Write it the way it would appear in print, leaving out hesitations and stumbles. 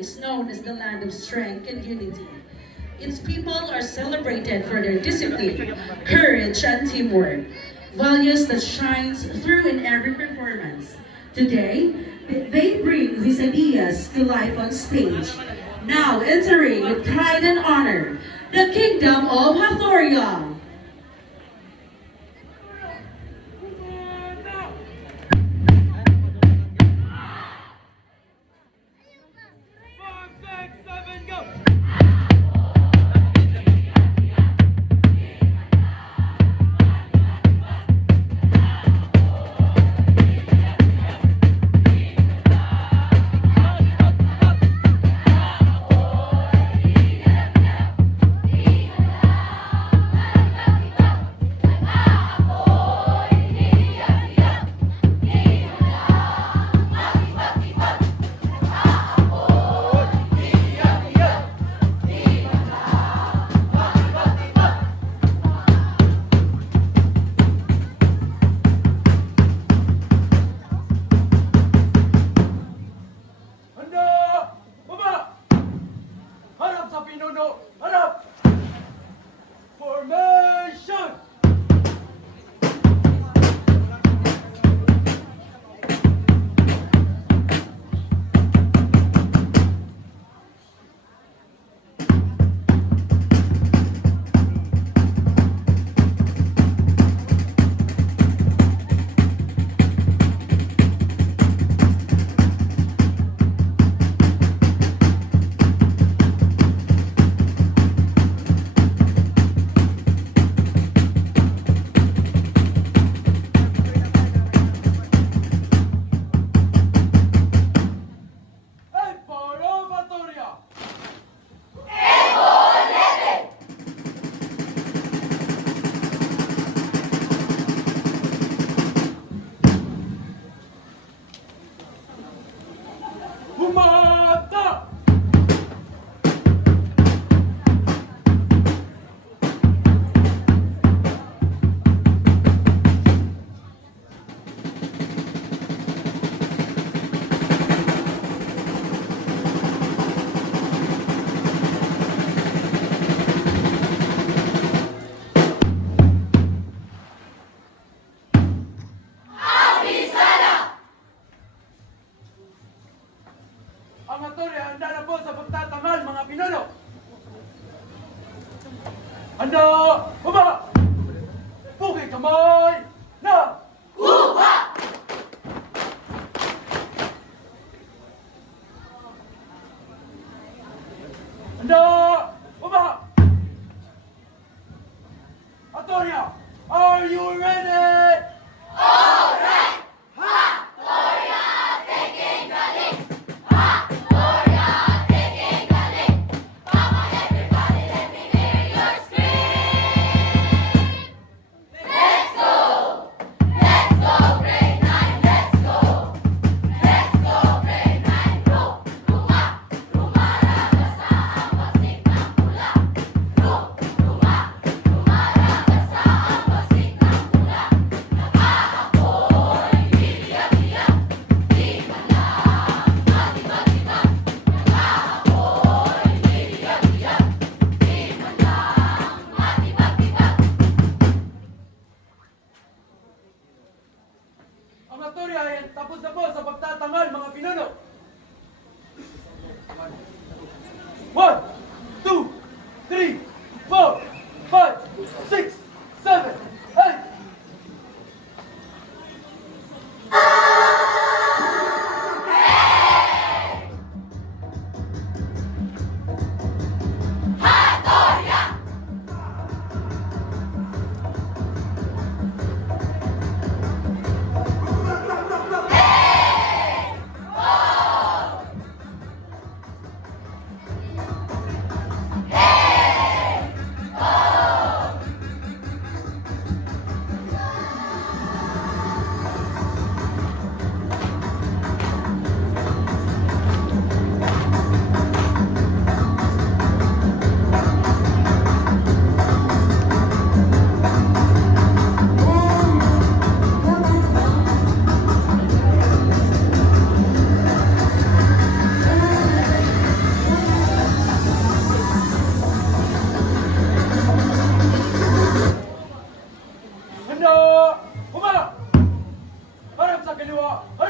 is known as the land of strength and unity. Its people are celebrated for their discipline, courage, and teamwork, values that shines through in every performance. Today, they bring these ideas to life on stage. Now entering with pride and honor, the Kingdom of Hathoria. Ang Hathoria, handa na po sa pagtatangal, mga pinuno! Handa! Baba! Bukay kamay! Na! Buha! Handa! Baba! Hathoria, are you ready? Alright! Hathoria taking the lead! Hathoria taking the lead! Come on everybody, let me hear your scream! Let's go! Let's go, grade 9, let's go! Let's go, grade 9, go! Rumaraga sa ang Kailua! Hey!